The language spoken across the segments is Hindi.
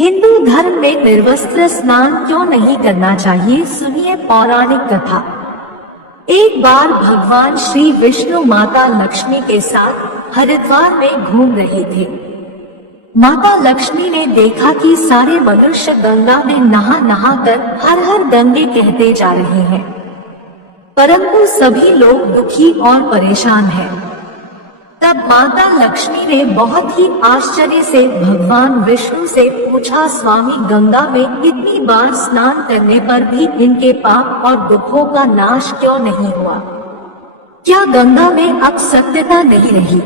हिंदू धर्म में निर्वस्त्र स्नान क्यों नहीं करना चाहिए, सुनिए पौराणिक कथा। एक बार भगवान श्री विष्णु माता लक्ष्मी के साथ हरिद्वार में घूम रहे थे। माता लक्ष्मी ने देखा कि सारे मनुष्य गंगा में नहा नहा कर हर हर गंगे कहते जा रहे हैं, परंतु सभी लोग दुखी और परेशान हैं। तब माता लक्ष्मी ने बहुत ही आश्चर्य से भगवान विष्णु से पूछा, स्वामी, गंगा में इतनी बार स्नान करने पर भी इनके पाप और दुखों का नाश क्यों नहीं हुआ? क्या गंगा में अब सत्यता नहीं रही?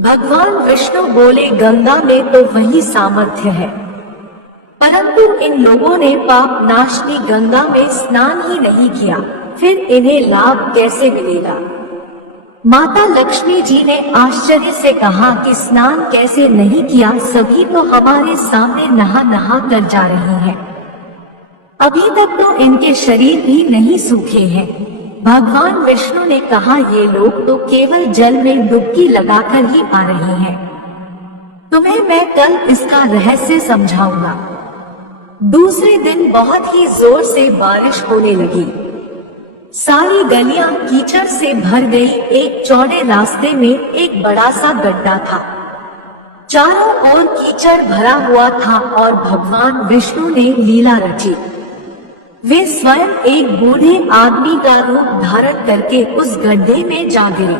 भगवान विष्णु बोले, गंगा में तो वही सामर्थ्य है, परंतु इन लोगों ने पाप नाशनी गंगा में स्नान ही नहीं किया, फिर इन्हें लाभ कैसे मिलेगा? माता लक्ष्मी जी ने आश्चर्य से कहा कि स्नान कैसे नहीं किया, सभी तो हमारे सामने नहा नहा कर जा रहे हैं, अभी तक तो इनके शरीर भी नहीं सूखे हैं। भगवान विष्णु ने कहा, ये लोग तो केवल जल में डुबकी लगाकर ही आ रहे हैं, तुम्हें मैं कल इसका रहस्य समझाऊंगा। दूसरे दिन बहुत ही जोर से बारिश होने लगी, सारी गलियां कीचड़ से भर गई। एक चौड़े रास्ते में एक बड़ा सा गड्ढा था, चारों ओर कीचड़ भरा हुआ था और भगवान विष्णु ने लीला रची। वे स्वयं एक बूढ़े आदमी का रूप धारण करके उस गड्ढे में जा गिरे।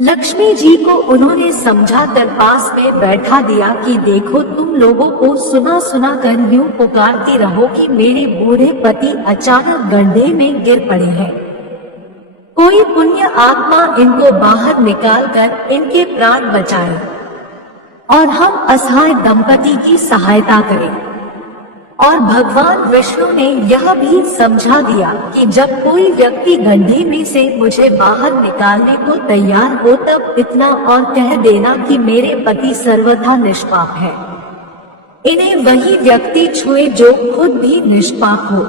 लक्ष्मी जी को उन्होंने समझा कर पास में बैठा दिया कि देखो, तुम लोगों को सुना सुना कर यूं पुकारती रहो कि मेरे बूढ़े पति अचानक गड्ढे में गिर पड़े हैं, कोई पुण्य आत्मा इनको बाहर निकाल कर इनके प्राण बचाए और हम असहाय दंपति की सहायता करें। और भगवान विष्णु ने यह भी समझा दिया कि जब कोई व्यक्ति गड्ढे में से मुझे बाहर निकालने को तैयार हो, तब इतना और कह देना कि मेरे पति सर्वथा निष्पाप है। इन्हें वही व्यक्ति छुए जो खुद भी निष्पाप हो।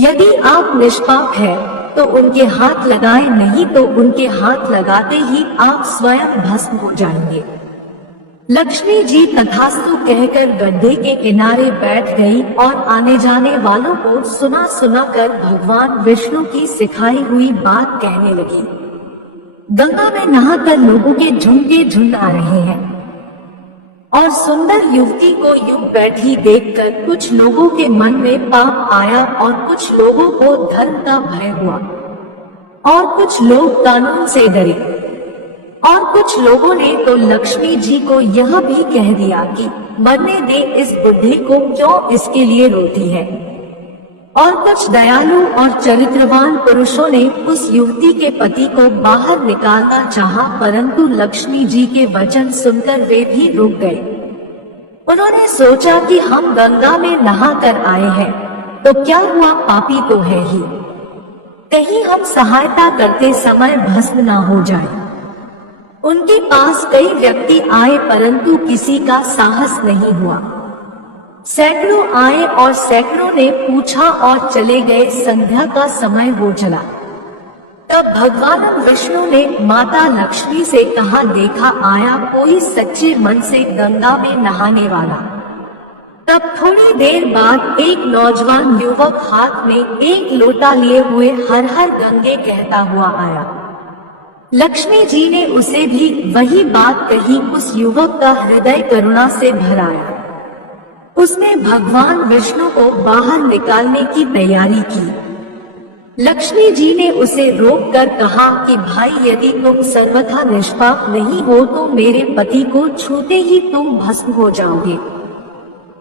यदि आप निष्पाप है तो उनके हाथ लगाएं, नहीं तो उनके हाथ लगाते ही आप स्वयं भस्म हो जाएंगे। लक्ष्मी जी तथास्तु कहकर गड्ढे के किनारे बैठ गई और आने जाने वालों को सुना सुना कर भगवान विष्णु की सिखाई हुई बात कहने लगी। गंगा में नहाकर लोगों के झुंड के झुंड आ रहे हैं और सुंदर युवती को यूं बैठी देखकर कुछ लोगों के मन में पाप आया और कुछ लोगों को धर्म का भय हुआ और कुछ लोग कानून से डरे और कुछ लोगों ने तो लक्ष्मी जी को यह भी कह दिया कि मरने दे इस बुढ़े को, क्यों इसके लिए रोती है। और कुछ दयालु और चरित्रवान पुरुषों ने उस युवती के पति को बाहर निकालना चाहा, परंतु लक्ष्मी जी के वचन सुनकर वे भी रुक गए। उन्होंने सोचा कि हम गंगा में नहा कर आए हैं तो क्या हुआ, पापी तो है ही, कहीं हम सहायता करते समय भस्म ना हो जाए। उनके पास कई व्यक्ति आए परंतु किसी का साहस नहीं हुआ। सैकड़ों आए और सैकड़ों ने पूछा और चले गए। संध्या का समय हो चला। तब भगवान विष्णु ने माता लक्ष्मी से कहा, देखा आया कोई सच्चे मन से गंगा में नहाने वाला। तब थोड़ी देर बाद एक नौजवान युवक हाथ में एक लोटा लिए हुए हर हर गंगे कहता हुआ आया। लक्ष्मी जी ने उसे भी वही बात कही। उस युवक का हृदय करुणा से भर आया। उसने भगवान विष्णु को बाहर निकालने की तैयारी की। लक्ष्मी जी ने उसे रोककर कहा कि भाई, यदि तुम सर्वथा निष्पाप नहीं हो तो मेरे पति को छूते ही तुम भस्म हो जाओगे।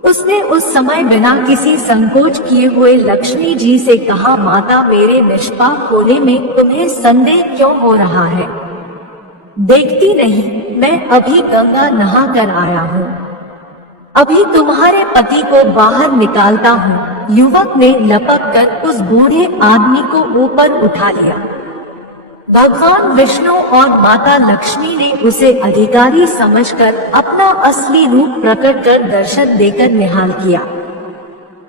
उसने उस समय बिना किसी संकोच किए हुए लक्ष्मी जी से कहा, माता, मेरे निष्पाप होने में तुम्हें संदेह क्यों हो रहा है? देखती नहीं, मैं अभी गंगा नहा कर आया हूँ, अभी तुम्हारे पति को बाहर निकालता हूँ। युवक ने लपक कर उस बूढ़े आदमी को ऊपर उठा लिया। भगवान विष्णु और माता लक्ष्मी ने उसे अधिकारी समझकर अपना असली रूप प्रकट कर दर्शन देकर निहाल किया।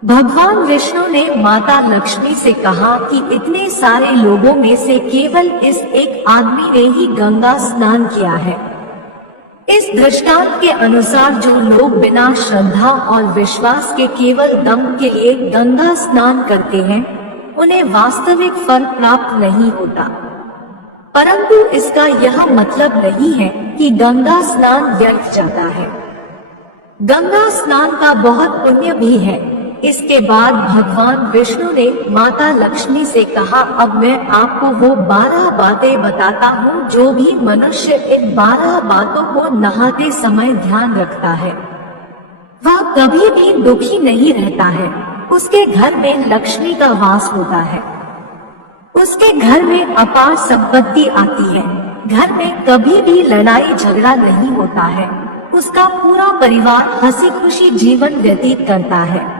भगवान विष्णु ने माता लक्ष्मी से कहा कि इतने सारे लोगों में से केवल इस एक आदमी ने ही गंगा स्नान किया है। इस दृष्टांत के अनुसार जो लोग बिना श्रद्धा और विश्वास के केवल दम के लिए गंगा स्नान करते हैं, उन्हें वास्तविक फल प्राप्त नहीं होता। परंतु इसका यह मतलब नहीं है कि गंगा स्नान व्यर्थ जाता है। गंगा स्नान का बहुत पुण्य भी है। इसके बाद भगवान विष्णु ने माता लक्ष्मी से कहा, अब मैं आपको वो 12 बातें बताता हूँ जो भी मनुष्य इन 12 बातों को नहाते समय ध्यान रखता है, वह कभी भी दुखी नहीं रहता है। उसके घर में लक्ष्मी का वास होता है, उसके घर में अपार संपत्ति आती है, घर में कभी भी लड़ाई झगड़ा नहीं होता है, उसका पूरा परिवार हंसी खुशी जीवन व्यतीत करता है।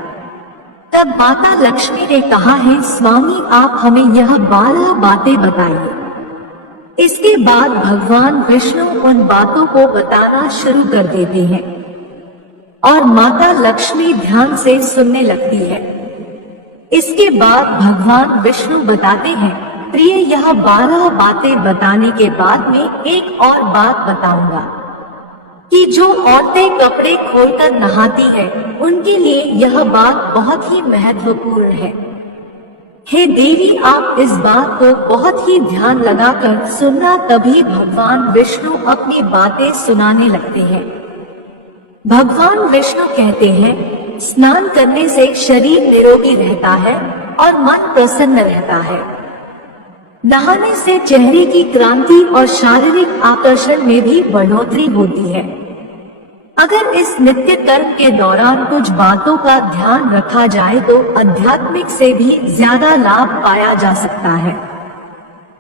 तब माता लक्ष्मी ने कहा है, स्वामी आप हमें यह 12 बातें बताइए। इसके बाद भगवान विष्णु उन बातों को बताना शुरू कर देते हैं और माता लक्ष्मी ध्यान से सुनने लगती है। इसके बाद भगवान विष्णु बताते हैं, प्रिय यह 12 बातें बताने के बाद में एक और बात बताऊंगा कि जो औरतें कपड़े खोलकर नहाती हैं, उनके लिए यह बात बहुत ही महत्वपूर्ण है। हे देवी, आप इस बात को बहुत ही ध्यान लगाकर सुनना। तभी भगवान विष्णु अपनी बातें सुनाने लगते हैं। भगवान विष्णु कहते हैं, स्नान करने से शरीर निरोगी रहता है और मन प्रसन्न रहता है। नहाने से चेहरे की क्रांति और शारीरिक आकर्षण में भी बढ़ोतरी होती है। अगर इस नित्य कर्म के दौरान कुछ बातों का ध्यान रखा जाए तो आध्यात्मिक से भी ज्यादा लाभ पाया जा सकता है।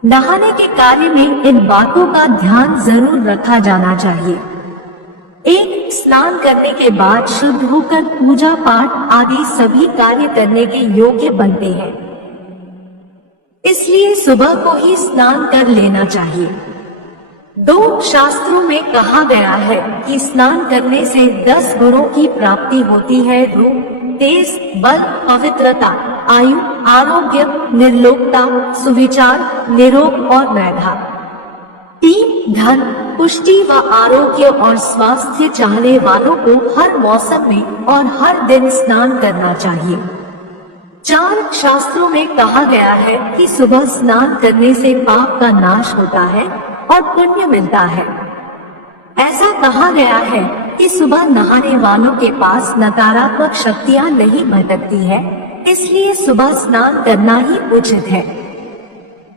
नहाने के कार्य में इन बातों का ध्यान जरूर रखा जाना चाहिए। एक, स्नान करने के बाद शुद्ध होकर पूजा पाठ आदि सभी कार्य करने के योग्य बनते हैं, इसलिए सुबह को ही स्नान कर लेना चाहिए। 2, शास्त्रों में कहा गया है कि स्नान करने से 10 गुणों की प्राप्ति होती है, रूप, तेज, बल, पवित्रता, आयु, आरोग्य, निर्लोकता, सुविचार, निरोग और मेधा। 3, धन, पुष्टि व आरोग्य और स्वास्थ्य चाहने वालों को हर मौसम में और हर दिन स्नान करना चाहिए। 4, शास्त्रों में कहा गया है कि सुबह स्नान करने से पाप का नाश होता है और पुण्य मिलता है। ऐसा कहा गया है कि सुबह नहाने वालों के पास नकारात्मक शक्तियां नहीं भटकती है, इसलिए सुबह स्नान करना ही उचित है।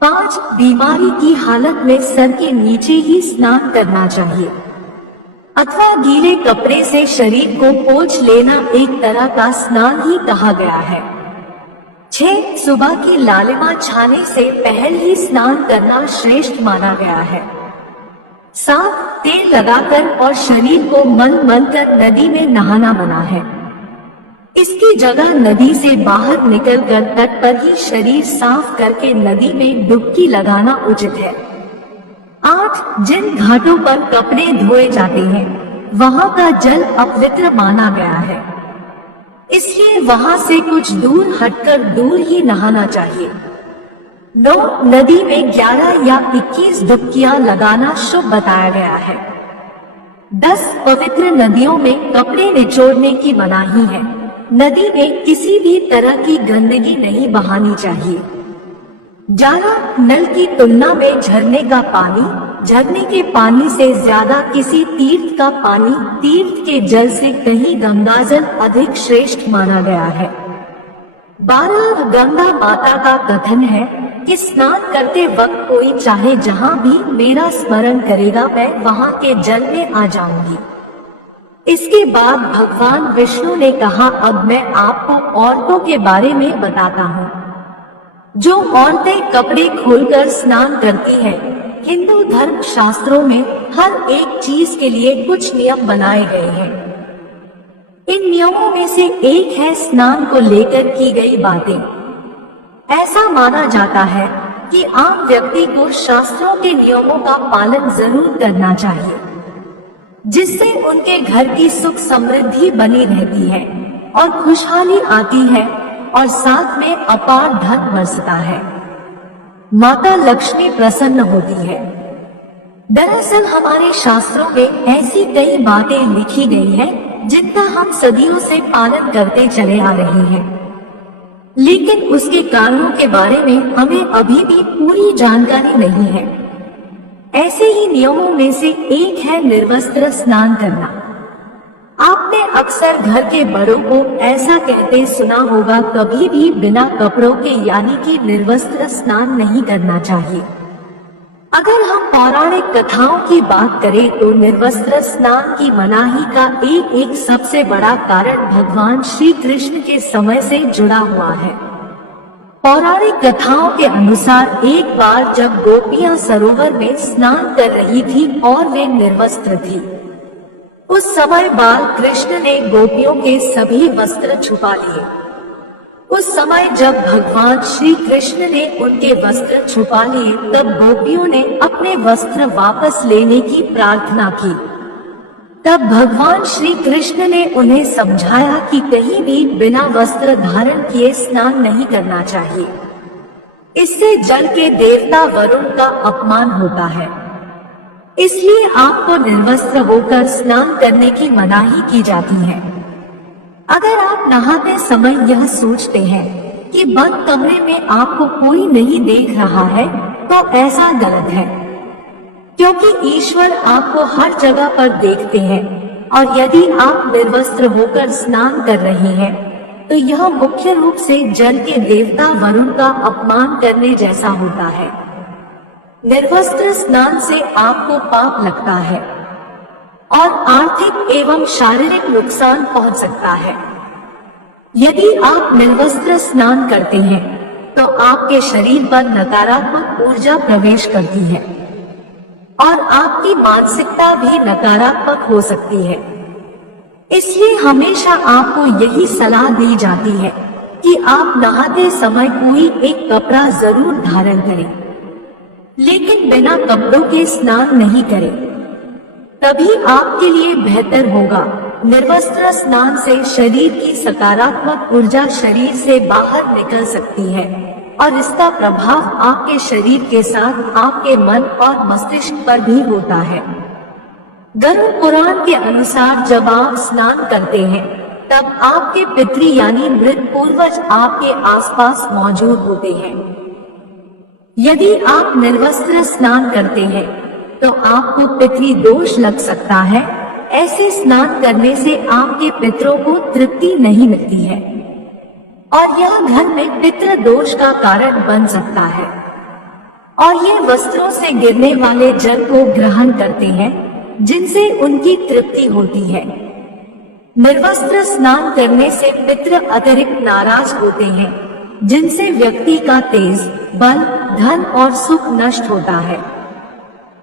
5, बीमारी की हालत में सर के नीचे ही स्नान करना चाहिए अथवा गीले कपड़े से शरीर को पोंछ लेना एक तरह का स्नान ही कहा गया है। 6, सुबह की लालिमा छाने से पहले ही स्नान करना श्रेष्ठ माना गया है। 7, तेल लगाकर और शरीर को मल कर नदी में नहाना मना है। इसकी जगह नदी से बाहर निकलकर तट पर ही शरीर साफ करके नदी में डुबकी लगाना उचित है। 8, जिन घाटों पर कपड़े धोए जाते हैं, वहां का जल अपवित्र माना गया है, इसलिए वहां से कुछ दूर हटकर दूर ही नहाना चाहिए। 9, नदी में 11 या 21 डुबकियां लगाना शुभ बताया गया है। 10, पवित्र नदियों में कपड़े निचोड़ने की मनाही है। नदी में किसी भी तरह की गंदगी नहीं बहानी चाहिए। 11, नल की तुलना में झरने का पानी, झरने के पानी से ज्यादा किसी तीर्थ का पानी, तीर्थ के जल से कहीं गंगाजल अधिक श्रेष्ठ माना गया है। 12, गंगा माता का कथन है कि स्नान करते वक्त कोई चाहे जहाँ भी मेरा स्मरण करेगा, मैं वहाँ के जल में आ जाऊंगी। इसके बाद भगवान विष्णु ने कहा, अब मैं आपको औरतों के बारे में बताता हूँ। जो औरतें कपड़े खोलकर स्नान करती हैं, हिंदू धर्म शास्त्रों में हर एक चीज के लिए कुछ नियम बनाए गए हैं। इन नियमों में से एक है स्नान को लेकर की गई बातें। ऐसा माना जाता है कि आम व्यक्ति को शास्त्रों के नियमों का पालन जरूर करना चाहिए, जिससे उनके घर की सुख समृद्धि बनी रहती है और खुशहाली आती है और साथ में अपार धन बरसता है। माता लक्ष्मी प्रसन्न होती है। दरअसल हमारे शास्त्रों में ऐसी कई बातें लिखी गई हैं जिनका हम सदियों से पालन करते चले आ रहे हैं, लेकिन उसके कारणों के बारे में हमें अभी भी पूरी जानकारी नहीं है। ऐसे ही नियमों में से एक है निर्वस्त्र स्नान करना। आपने अक्सर घर के बड़ों को ऐसा कहते सुना होगा, कभी भी बिना कपड़ों के यानी कि निर्वस्त्र स्नान नहीं करना चाहिए। अगर हम पौराणिक कथाओं की बात करें तो निर्वस्त्र स्नान की मनाही का एक सबसे बड़ा कारण भगवान श्री कृष्ण के समय से जुड़ा हुआ है। पौराणिक कथाओं के अनुसार एक बार जब गोपियां सरोवर में स्नान कर रही थी और वे निर्वस्त्र थी, उस समय बाल कृष्ण ने गोपियों के सभी वस्त्र छुपा लिए। उस समय जब भगवान श्री कृष्ण ने उनके वस्त्र छुपा लिए, तब गोपियों ने अपने वस्त्र वापस लेने की प्रार्थना की। तब भगवान श्री कृष्ण ने उन्हें समझाया कि कहीं भी बिना वस्त्र धारण किए स्नान नहीं करना चाहिए। इससे जल के देवता वरुण का अपमान होता है। इसलिए आपको निर्वस्त्र होकर स्नान करने की मनाही की जाती है। अगर आप नहाते समय यह सोचते हैं कि बंद कमरे में आपको कोई नहीं देख रहा है, तो ऐसा गलत है, क्योंकि ईश्वर आपको हर जगह पर देखते हैं। और यदि आप निर्वस्त्र होकर स्नान कर रहे हैं, तो यह मुख्य रूप से जल के देवता वरुण का अपमान करने जैसा होता है। निर्वस्त्र स्नान से आपको पाप लगता है और आर्थिक एवं शारीरिक नुकसान पहुंच सकता है। यदि आप निर्वस्त्र स्नान करते हैं तो आपके शरीर पर नकारात्मक ऊर्जा प्रवेश करती है और आपकी मानसिकता भी नकारात्मक हो सकती है। इसलिए हमेशा आपको यही सलाह दी जाती है कि आप नहाते समय कोई एक कपड़ा जरूर धारण करें, लेकिन बिना कपड़ों के स्नान नहीं करें। तभी आपके लिए बेहतर होगा। निर्वस्त्र स्नान से शरीर की सकारात्मक ऊर्जा शरीर से बाहर निकल सकती है और इसका प्रभाव आपके शरीर के साथ आपके मन और मस्तिष्क पर भी होता है। गरुड़ पुराण के अनुसार जब आप स्नान करते हैं, तब आपके पितृ यानी मृत पूर्वज आपके आसपास मौजूद होते हैं। यदि आप निर्वस्त्र स्नान करते हैं तो आपको पितृ दोष लग सकता है। ऐसे स्नान करने से आपके पितरों को तृप्ति नहीं मिलती है और यह घर में पितृ दोष का कारण बन सकता है और ये वस्त्रों से गिरने वाले जल को ग्रहण करते हैं, जिनसे उनकी तृप्ति होती है। निर्वस्त्र स्नान करने से पितृ अतिरिक्त नाराज होते हैं, जिनसे व्यक्ति का तेज, बल, धन और सुख नष्ट होता है।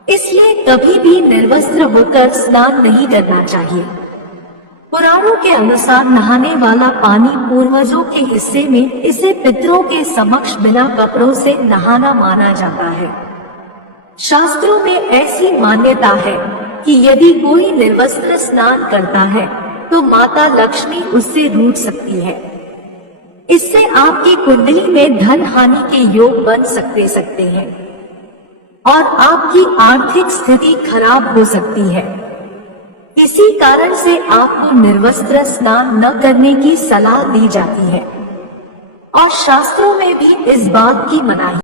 इसलिए कभी भी निर्वस्त्र होकर स्नान नहीं करना चाहिए। पुराणों के अनुसार नहाने वाला पानी पूर्वजों के हिस्से में इसे पितरों के समक्ष बिना कपड़ों से नहाना माना जाता है। शास्त्रों में ऐसी मान्यता है कि यदि कोई निर्वस्त्र स्नान करता है तो माता लक्ष्मी उससे रूठ सकती है। इससे आपकी कुंडली में धन हानि के योग बन सकते हैं और आपकी आर्थिक स्थिति खराब हो सकती है। इसी कारण से आपको निर्वस्त्र स्नान न करने की सलाह दी जाती है और शास्त्रों में भी इस बात की मनाही